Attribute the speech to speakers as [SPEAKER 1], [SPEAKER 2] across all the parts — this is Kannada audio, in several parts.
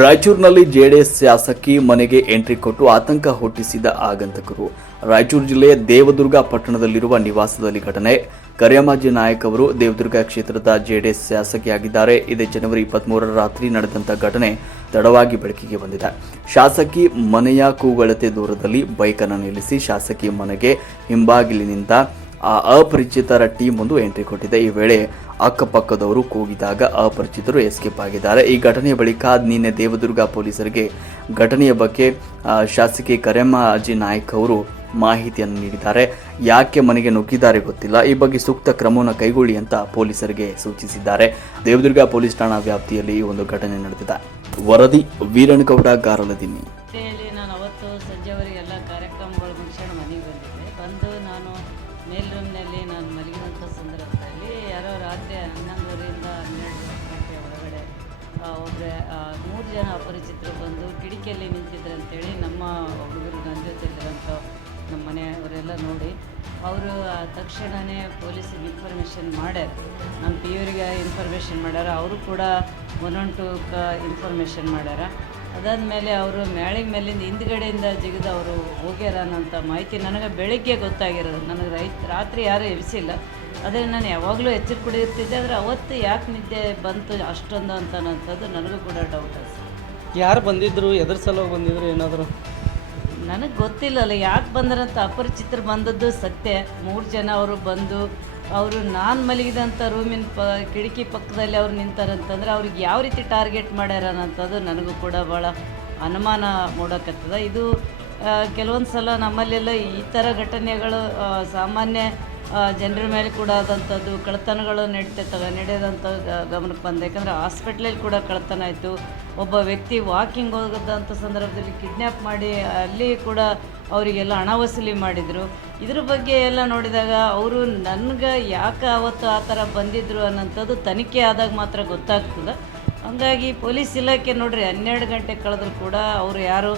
[SPEAKER 1] ರಾಯಚೂರಿನಲ್ಲಿ ಜೆಡಿಎಸ್ ಶಾಸಕಿ ಮನೆಗೆ ಎಂಟ್ರಿ ಕೊಟ್ಟು ಆತಂಕ ಹುಟ್ಟಿಸಿದ ಆಗಂತಕರು. ರಾಯಚೂರು ಜಿಲ್ಲೆಯ ದೇವದುರ್ಗ ಪಟ್ಟಣದಲ್ಲಿರುವ ನಿವಾಸದಲ್ಲಿ ಘಟನೆ. ಕರಿಯಮಾಜಿ ನಾಯಕ್ ಅವರು ದೇವದುರ್ಗ ಕ್ಷೇತ್ರದ ಜೆಡಿಎಸ್ ಶಾಸಕಿಯಾಗಿದ್ದಾರೆ. ಇದೇ ಜನವರಿ ಇಪ್ಪತ್ಮೂರರ ರಾತ್ರಿ ನಡೆದಂಥ ಘಟನೆ ತಡವಾಗಿ ಬೆಳಕಿಗೆ ಬಂದಿದೆ. ಶಾಸಕಿ ಮನೆಯ ಕೂಗಳತೆ ದೂರದಲ್ಲಿ ಬೈಕನ್ನು ನಿಲ್ಲಿಸಿ ಶಾಸಕಿ ಮನೆಗೆ ಹಿಂಬಾಗಿಲಿನಿಂದ ಆ ಅಪರಿಚಿತರ ಟೀಮ್ ಒಂದು ಎಂಟ್ರಿ ಕೊಟ್ಟಿದೆ. ಈ ವೇಳೆ ಅಕ್ಕಪಕ್ಕದವರು ಕೂಗಿದಾಗ ಅಪರಿಚಿತರು ಎಸ್ಕೇಪ್ ಆಗಿದ್ದಾರೆ. ಈ ಘಟನೆಯ ಬಳಿಕ ನಿನ್ನೆ ದೇವದುರ್ಗ ಪೊಲೀಸರಿಗೆ ಘಟನೆಯ ಬಗ್ಗೆ ಶಾಸಕಿ ಕರೆಮ್ಮ ಅಜ್ಜಿ ನಾಯಕ್ ಅವರು ಮಾಹಿತಿಯನ್ನು ನೀಡಿದ್ದಾರೆ. ಯಾಕೆ ಮನೆಗೆ ನುಗ್ಗಿದ್ದಾರೆ ಗೊತ್ತಿಲ್ಲ. ಈ ಬಗ್ಗೆ ಸೂಕ್ತ ಕ್ರಮವನ್ನು ಕೈಗೊಳ್ಳಿ ಅಂತ ಪೊಲೀಸರಿಗೆ ಸೂಚಿಸಿದ್ದಾರೆ. ದೇವದುರ್ಗ ಪೊಲೀಸ್ ಠಾಣಾ ವ್ಯಾಪ್ತಿಯಲ್ಲಿ ಈ ಒಂದು ಘಟನೆ ನಡೆದಿದೆ. ವರದಿ ವೀರಣಗೌಡ ಗಾರಲದಿನ್ನಿ
[SPEAKER 2] ಒಬ್ಬರೇ ಮೂರು ಜನ ಅಪರಿಚಿತರು ಬಂದು ಕಿಟಕಿಯಲ್ಲಿ ನಿಂತಿದ್ರು ಅಂತೇಳಿ ನಮ್ಮ ಹುಡುಗರು ನನ್ನ ಜೊತೆ ನಮ್ಮ ಮನೆಯವರೆಲ್ಲ ನೋಡಿ, ಅವರು ತಕ್ಷಣವೇ ಪೊಲೀಸಿಗೆ ಇನ್ಫಾರ್ಮೇಷನ್ ಮಾಡ್ಯಾರ. ನಮ್ಮ ಪಿ ಯುರಿಗೆ ಇನ್ಫಾರ್ಮೇಷನ್ ಮಾಡ್ಯಾರ. ಅವರು ಕೂಡ ಒನ್ ಒನ್ ಟು ಕ ಇನ್ಫಾರ್ಮೇಷನ್ ಮಾಡ್ಯಾರ. ಅದಾದಮೇಲೆ ಅವರು ಮ್ಯಾಳಿಗೆ ಮೇಲಿಂದ ಹಿಂದ್ಗಡೆಯಿಂದ ಜಿಗಿದು ಅವರು ಹೋಗ್ಯಾರ ಅನ್ನೋಂಥ ಮಾಹಿತಿ ನನಗೆ ಬೆಳಿಗ್ಗೆ ಗೊತ್ತಾಗಿರೋದು. ನನಗೆ ರೈತ ರಾತ್ರಿ ಯಾರೂ ಎಬ್ಸಿಲ್ಲ. ಆದರೆ ನಾನು ಯಾವಾಗಲೂ ಎಚ್ಚರ ಕುಡಿಯುತ್ತಿದ್ದೆ ಆದರೆ ಅವತ್ತು ಯಾಕೆ ನಿದ್ದೆ ಬಂತು ಅಷ್ಟೊಂದು ಅಂತ ಅನ್ನೋಂಥದ್ದು ನನಗೂ ಕೂಡ ಡೌಟ್ ಸರ್
[SPEAKER 3] ಯಾರು ಬಂದಿದ್ರು ಎದ್ರ ಸಲುವಾಗಿ ಬಂದಿದ್ರು ಏನಾದರೂ?
[SPEAKER 2] ನನಗೆ ಗೊತ್ತಿಲ್ಲಲ್ಲ ಯಾಕೆ ಬಂದ್ರಂತ ಅಪರಿಚಿತರು ಬಂದದ್ದು ಸತ್ಯ. ಮೂರು ಜನ ಅವರು ಬಂದು ಅವರು ನಾನು ಮಲಗಿದಂಥ ರೂಮಿನ ಪ ಕಿಟಕಿ ಪಕ್ಕದಲ್ಲಿ ಅವ್ರು ನಿಂತಾರಂತಂದ್ರೆ ಅವ್ರಿಗೆ ಯಾವ ರೀತಿ ಟಾರ್ಗೆಟ್ ಮಾಡ್ಯಾರ ಅನ್ನೋಂಥದ್ದು ನನಗೂ ಕೂಡ ಭಾಳ ಅನುಮಾನ ಮೂಡಕತ್ತದ. ಇದು ಕೆಲವೊಂದು ಸಲ ನಮ್ಮಲ್ಲೆಲ್ಲ ಈ ಥರ ಘಟನೆಗಳು ಸಾಮಾನ್ಯ ಜನರ ಮೇಲೆ ಕೂಡ ಆದಂಥದ್ದು ಕಳ್ತನಗಳು ನಡೀತಾ ನಡೆಯೋದಂಥ ಗಮನಕ್ಕೆ ಬಂದ. ಯಾಕಂದರೆ ಹಾಸ್ಪಿಟ್ಲಲ್ಲಿ ಕೂಡ ಕಳ್ತನ ಆಯಿತು. ಒಬ್ಬ ವ್ಯಕ್ತಿ ವಾಕಿಂಗ್ ಹೋಗೋದಂಥ ಸಂದರ್ಭದಲ್ಲಿ ಕಿಡ್ನ್ಯಾಪ್ ಮಾಡಿ ಅಲ್ಲಿ ಕೂಡ ಅವರಿಗೆಲ್ಲ ಹಣ ವಸೂಲಿ ಮಾಡಿದರು. ಇದ್ರ ಬಗ್ಗೆ ಎಲ್ಲ ನೋಡಿದಾಗ ಅವರು ನನಗೆ ಯಾಕೆ ಅವತ್ತು ಆ ಥರ ಬಂದಿದ್ರು ಅನ್ನೋಂಥದ್ದು ತನಿಖೆ ಆದಾಗ ಮಾತ್ರ ಗೊತ್ತಾಗ್ತದೆ. ಹಂಗಾಗಿ ಪೊಲೀಸ್ ಇಲಾಖೆ ನೋಡ್ರಿ, ಹನ್ನೆರಡು ಗಂಟೆ ಕಳೆದ್ರು ಕೂಡ ಅವರು ಯಾರು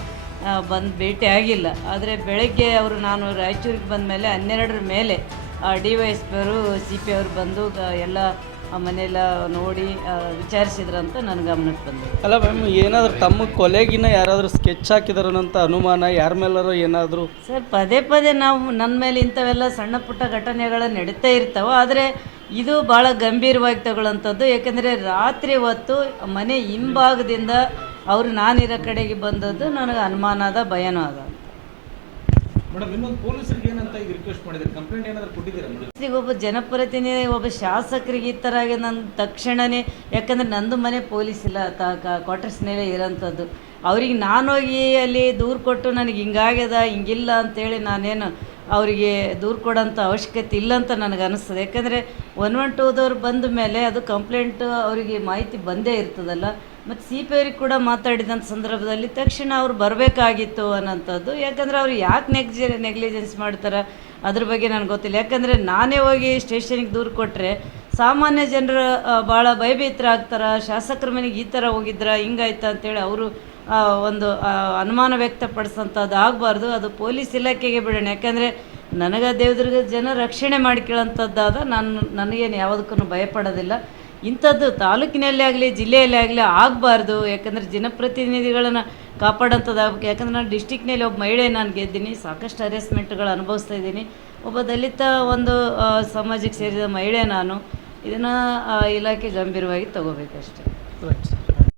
[SPEAKER 2] ಬಂದು ಭೇಟಿ ಆಗಿಲ್ಲ. ಆದರೆ ಬೆಳಗ್ಗೆ ಅವರು ನಾನು ರಾಯಚೂರಿಗೆ ಬಂದ ಮೇಲೆ ಹನ್ನೆರಡರ ಮೇಲೆ ಡಿ ವೈ ಎಸ್ ಪಿ ಅವರು ಸಿ ಪಿ ಅವರು ಬಂದು ಎಲ್ಲ ಆ ಮನೆಯೆಲ್ಲ ನೋಡಿ ವಿಚಾರಿಸಿದ್ರಂತ ನನ್ನ ಗಮನಕ್ಕೆ ಬಂದಿದೆ.
[SPEAKER 3] ಅಲ್ಲ ಮ್ಯಾಮ್ ಏನಾದರೂ ತಮ್ಮ ಕೊಲೆಗಿನ ಯಾರಾದರೂ ಸ್ಕೆಚ್ ಹಾಕಿದಾರನಂತ ಅನುಮಾನ ಯಾರ ಮೇಲಾರು ಏನಾದರೂ?
[SPEAKER 2] ಸರ್ ಪದೇ ಪದೇ ನಾವು ನನ್ನ ಮೇಲೆ ಇಂಥವೆಲ್ಲ ಸಣ್ಣ ಪುಟ್ಟ ಘಟನೆಗಳು ನಡೀತಾ ಇರ್ತಾವೆ ಆದರೆ ಇದು ಭಾಳ ಗಂಭೀರವಾಗಿ ತಗೊಳ್ಳೋಂಥದ್ದು. ಯಾಕೆಂದರೆ ರಾತ್ರಿ ಹೊತ್ತು ಮನೆ ಹಿಂಭಾಗದಿಂದ ಅವರು ನಾನಿರೋ ಕಡೆಗೆ ಬಂದದ್ದು ನನಗೆ ಅನುಮಾನ ಅದ ಭಯನೂ ಅದ ಒಬ್ಬ ಜನಪ್ರತಿನಿಧಿ, ಒಬ್ಬ ಶಾಸಕರಿಗೆ ಈ ಥರ ನನ್ನ ತಕ್ಷಣವೇ ಯಾಕಂದರೆ ನಂದು ಮನೆ ಪೊಲೀಸ್ ಇಲ್ಲ ಕ್ವಾರ್ಟರ್ಸ್ನಲ್ಲೇ ಇರೋಂಥದ್ದು. ಅವ್ರಿಗೆ ಹೋಗಿ ಅಲ್ಲಿ ದೂರು ಕೊಟ್ಟು ನನಗೆ ಹಿಂಗಾಗ್ಯದ, ಹಿಂಗಿಲ್ಲ ಅಂತೇಳಿ ನಾನೇನು ಅವರಿಗೆ ದೂರು ಕೊಡೋಂಥ ಅವಶ್ಯಕತೆ ಇಲ್ಲ ಅಂತ ನನಗೆ ಅನಿಸ್ತದೆ. ಯಾಕಂದರೆ ಒನ್ ಒನ್ ಟೂದವ್ರು ಬಂದ ಮೇಲೆ ಅದು ಕಂಪ್ಲೇಂಟು ಅವರಿಗೆ ಮಾಹಿತಿ ಬಂದೇ ಇರ್ತದಲ್ಲ. ಮತ್ತು ಸಿ ಪಿ ಅವ್ರಿಗೆ ಕೂಡ ಮಾತಾಡಿದಂಥ ಸಂದರ್ಭದಲ್ಲಿ ತಕ್ಷಣ ಅವ್ರು ಬರಬೇಕಾಗಿತ್ತು ಅನ್ನೋಂಥದ್ದು. ಯಾಕಂದರೆ ಅವ್ರು ಯಾಕೆ ನೆಗ್ಜಿ, ನೆಗ್ಲಿಜೆನ್ಸ್ ಮಾಡ್ತಾರೆ? ಅದ್ರ ಬಗ್ಗೆ ನನಗೆ ಗೊತ್ತಿಲ್ಲ. ಯಾಕಂದರೆ ನಾನೇ ಹೋಗಿ ಸ್ಟೇಷನಿಗೆ ದೂರು ಕೊಟ್ಟರೆ ಸಾಮಾನ್ಯ ಜನರು ಭಾಳ ಭಯಭೀತರಾಗ್ತಾರೆ ಶಾಸಕರ ಮನೆಗೆ ಈ ಥರ ಹೋಗಿದ್ರ ಹಿಂಗಾಯ್ತು ಅಂತೇಳಿ ಅವರು ಒಂದು ಅನುಮಾನ ವ್ಯಕ್ತಪಡಿಸೋಂಥದ್ದು ಆಗಬಾರ್ದು. ಅದು ಪೊಲೀಸ್ ಇಲಾಖೆಗೆ ಬಿಡೋಣ. ಯಾಕಂದರೆ ನನಗೆ ದೇವದುರ್ಗದ ಜನ ರಕ್ಷಣೆ ಮಾಡ್ಕೊಳ್ಳೋಂಥದ್ದಾದ ನಾನು, ನನಗೇನು ಯಾವುದಕ್ಕೂ ಭಯಪಡೋದಿಲ್ಲ. ಇಂಥದ್ದು ತಾಲೂಕಿನಲ್ಲೇ ಆಗಲಿ, ಜಿಲ್ಲೆಯಲ್ಲೇ ಆಗಲಿ ಆಗಬಾರ್ದು. ಯಾಕಂದರೆ ಜನಪ್ರತಿನಿಧಿಗಳನ್ನು ಕಾಪಾಡೋಂಥದ್ದು ಯಾಕಂದರೆ ನಾನು ಡಿಸ್ಟಿಕ್ನಲ್ಲಿ ಒಬ್ಬ ಮಹಿಳೆ ನಾನು ಗೆದ್ದೀನಿ, ಸಾಕಷ್ಟು ಹರೆಸ್ಮೆಂಟ್ಗಳು ಅನುಭವಿಸ್ತಾ ಇದ್ದೀನಿ. ಒಬ್ಬ ದಲಿತ ಒಂದು ಸಮಾಜಕ್ಕೆ ಸೇರಿದ ಮಹಿಳೆ ನಾನು, ಇದನ್ನು ಇಲಾಖೆ ಗಂಭೀರವಾಗಿ ತಗೋಬೇಕಷ್ಟೆ.